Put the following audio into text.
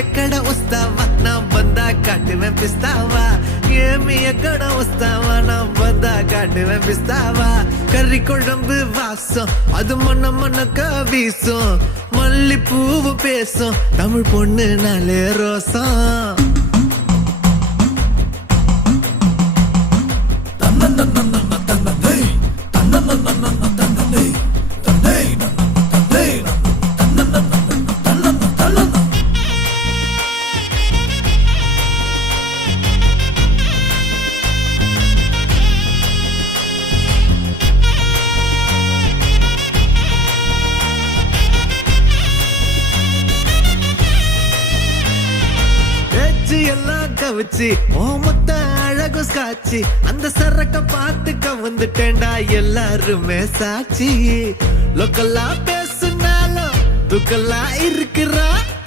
ఎక్కడ వస్తావా నా బందా కాటువే పిస్తావా ఏమి ఎక్కడ వస్తావా నా బందా కాటువే పిస్తావా கறி குழம்பு வாசம் அது மொன்ன மொன்னக்க வீசும் மல்லி பூவு பேசும் தமிழ் பொண்ணு நாளே ரோசம் எல்லாம் கவிச்சு ஓமத்த அழகு காட்சி அந்த சரக்க பார்த்துக்க வந்துட்டேன்டா எல்லாருமே சாட்சி லோக்கல்லா பேசுனாலும் துக்கல்லா இருக்கிறா